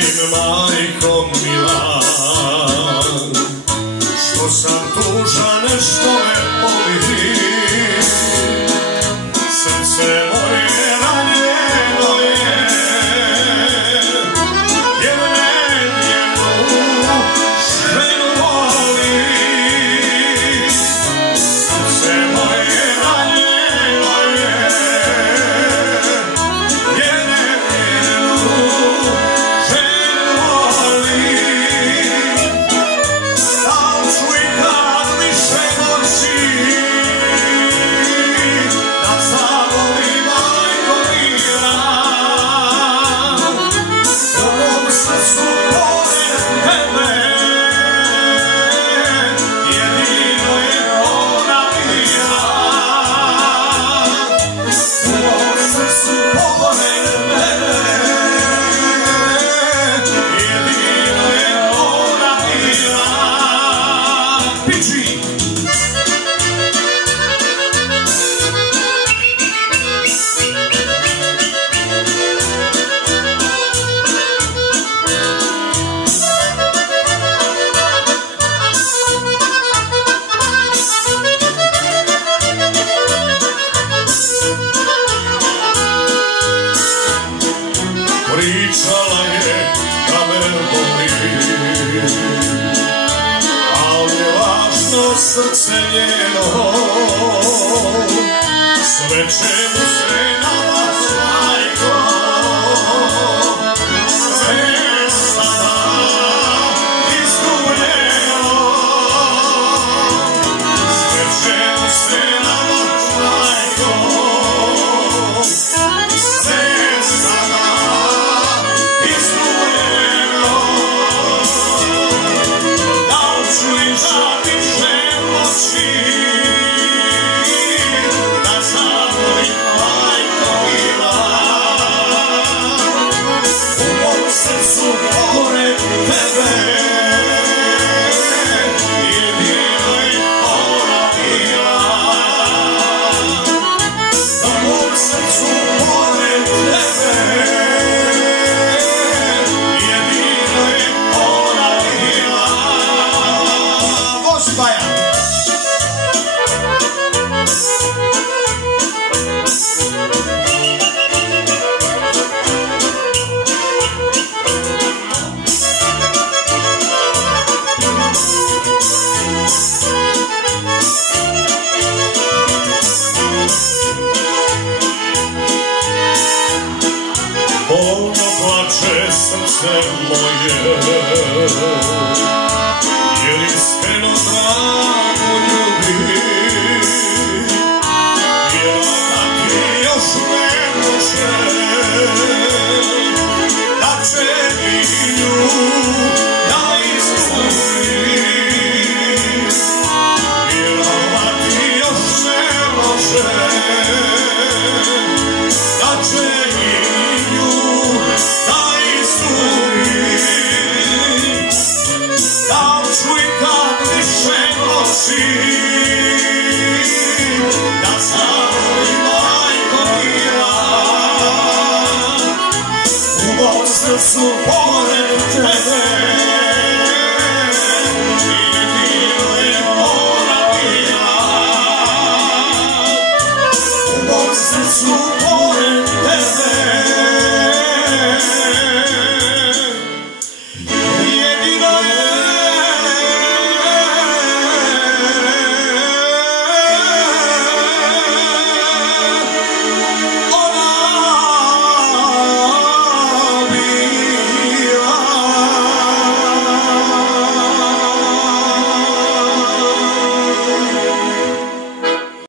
ime majko mila, što sam tužan, što me boli, srce moje ranjeno je, jer me njenu ženu voli. Srce moje ranjeno je, jer me njenu ženu voli. Da li ću ikad više moći da zavolim majko mila, u mom srcu pored tebe jedino je ona bila. U mom srcu pored tebe jedino je ona bila. Piči! Pričala je da me voli, al je važno srce njeno, sve čemu se nalazi majko, sve je sada izgubljeno, sve čemu se nalazi majko, sve je sada izgubljeno. Da li ću ikad više moći da zavolim majko mila, u mom srcu pored tebe jedino je ona bila. U mom srcu pored tebe jedino je ona bila. Vozi Baja! Bolno plače srce moje, jer iskreno traži